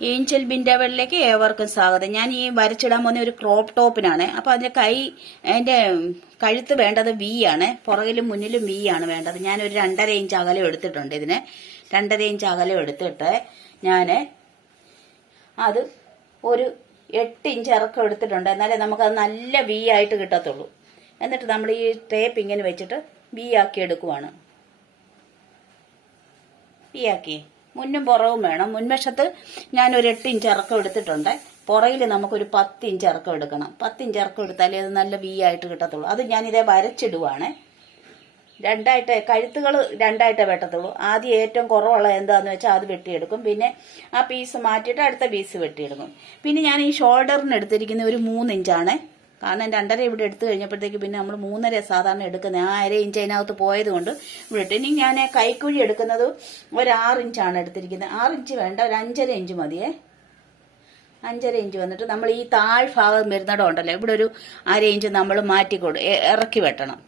Angel ബിൻഡവളിലേക്ക് ഏവർക്കും സ്വാഗതം. ഞാൻ ഈ വരച്ചിടാൻ പോകുന്ന ഒരു ക്രോപ്പ് ടോപ്പിനാണ് അപ്പോൾ അതിന്റെ കൈ അതിന്റെ കഴുത്ത് വേണ്ടത് വി ആണ്. പുറകിലും മുന്നിലും വി ആണ് വേണ്ടത്. ഞാനൊരു രണ്ടര ഇഞ്ച് അകലം എടുത്തിട്ടുണ്ട് ഇതിന്. രണ്ടര ഇഞ്ച് അകലം എടുത്തിട്ട് ഞാൻ അത് ഒരു എട്ട് ഇഞ്ച് ഇറക്കം എടുത്തിട്ടുണ്ട്. എന്നാലേ നമുക്കത് നല്ല വി ആയിട്ട് കിട്ടത്തുള്ളൂ. എന്നിട്ട് നമ്മൾ ഈ ടേപ്പ് ഇങ്ങനെ വെച്ചിട്ട് വി ആക്കി എടുക്കുവാണ്. വി മുന്നും പുറവും വേണം. മുൻവശത്ത് ഞാൻ ഒരു എട്ട് ഇഞ്ച് ഇറക്കം എടുത്തിട്ടുണ്ട്. പുറയിൽ നമുക്കൊരു പത്ത് ഇഞ്ച് ഇറക്കം എടുക്കണം. പത്ത് ഇഞ്ച് ഇറക്കം എടുത്താലേ അത് നല്ല വി ആയിട്ട് കിട്ടത്തുള്ളൂ. അത് ഞാനിതേ വരച്ചിടുവാണേ. രണ്ടായിട്ട് കഴുത്തുകൾ രണ്ടായിട്ടേ വെട്ടത്തുള്ളൂ. ആദ്യം ഏറ്റവും കുറവുള്ള എന്താന്ന് വെച്ചാൽ അത് വെട്ടിയെടുക്കും. പിന്നെ ആ പീസ് മാറ്റിയിട്ട് അടുത്ത പീസ് വെട്ടിയെടുക്കും. പിന്നെ ഞാൻ ഈ ഷോൾഡറിന് എടുത്തിരിക്കുന്ന ഒരു മൂന്ന് ഇഞ്ചാണ്. കാരണം രണ്ടര ഇവിടെ എടുത്തു കഴിഞ്ഞപ്പോഴത്തേക്ക് പിന്നെ നമ്മൾ മൂന്നര സാധാരണ എടുക്കുന്നത്. ആ അര ഇഞ്ച് അതിനകത്ത് പോയത് കൊണ്ട് ഇവിടെ ഇട്ട്. ഇനി ഞാൻ കൈക്കുഴി എടുക്കുന്നത് ഒരു ആറ് ഇഞ്ചാണ് എടുത്തിരിക്കുന്നത്. ആറ് ഇഞ്ച് വേണ്ട ഒരു അഞ്ചര ഇഞ്ച് മതിയേ. അഞ്ചര ഇഞ്ച് വന്നിട്ട് നമ്മൾ ഈ താഴ്ഭാഗം വരുന്നിടം ഉണ്ടല്ലോ. ഇവിടെ ഒരു അര ഇഞ്ച് നമ്മൾ മാറ്റി കൊടു എ- ഇറക്കി വെട്ടണം.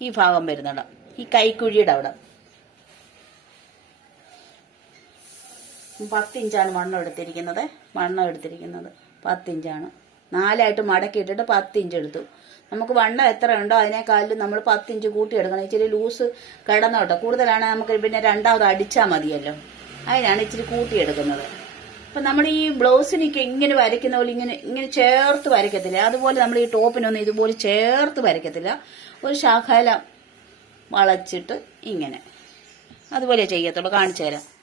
ഈ ഭാഗം വരുന്നിടം. ഈ കൈക്കുഴിയുടെ അവിടെ. പത്തിഞ്ചാണ് വണ്ണം എടുത്തിരിക്കുന്നത്. വണ്ണം എടുത്തിരിക്കുന്നത്. പത്തിഞ്ചാണ് നാലായിട്ട് മടക്കി ഇട്ടിട്ട് പത്തിഞ്ച് എടുത്തു. നമുക്ക് വണ്ണം എത്ര ഉണ്ടോ അതിനേക്കാളും നമ്മൾ പത്തിഞ്ച് കൂട്ടി എടുക്കണം. ഇച്ചിരി ലൂസ് കിടന്നോട്ടെ കൂടുതലാണ് നമുക്ക് പിന്നെ രണ്ടാമത് അടിച്ചാൽ മതിയല്ലോ. അതിനാണ് ഇച്ചിരി കൂട്ടിയെടുക്കുന്നത് അപ്പം നമ്മൾ ഈ ബ്ലൗസിനൊക്കെ ഇങ്ങനെ വരയ്ക്കുന്ന പോലെ ഇങ്ങനെ ഇങ്ങനെ ചേർത്ത് വരയ്ക്കത്തില്ല. അതുപോലെ നമ്മൾ ഈ ടോപ്പിനൊന്നും ഇതുപോലെ ചേർത്ത് വരയ്ക്കത്തില്ല. ഒരു ശാഖല വളച്ചിട്ട് ഇങ്ങനെ. അതുപോലെ ചെയ്യത്തുള്ളൂ. കാണിച്ചു തരാം.